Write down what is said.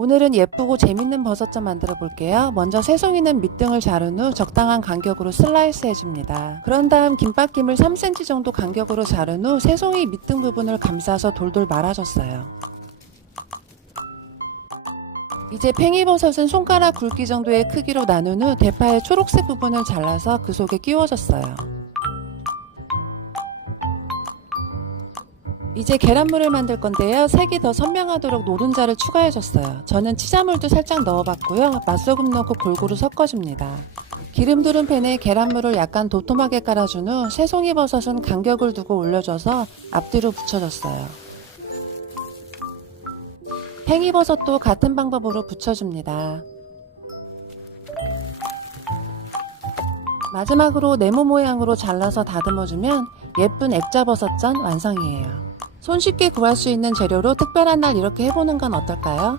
오늘은 예쁘고 재밌는 버섯전 만들어 볼게요. 먼저 새송이는 밑등을 자른 후 적당한 간격으로 슬라이스 해줍니다. 그런 다음 김밥김을 3cm 정도 간격으로 자른 후 새송이 밑등 부분을 감싸서 돌돌 말아줬어요. 이제 팽이버섯은 손가락 굵기 정도의 크기로 나눈 후 대파의 초록색 부분을 잘라서 그 속에 끼워줬어요. 이제 계란물을 만들 건데요. 색이 더 선명하도록 노른자를 추가해줬어요. 저는 치자물도 살짝 넣어봤고요. 맛소금 넣고 골고루 섞어줍니다. 기름 두른 팬에 계란물을 약간 도톰하게 깔아준 후 새송이 버섯은 간격을 두고 올려줘서 앞뒤로 붙여줬어요. 팽이버섯도 같은 방법으로 붙여줍니다. 마지막으로 네모 모양으로 잘라서 다듬어주면 예쁜 액자버섯전 완성이에요. 손쉽게 구할 수 있는 재료로 특별한 날 이렇게 해보는 건 어떨까요?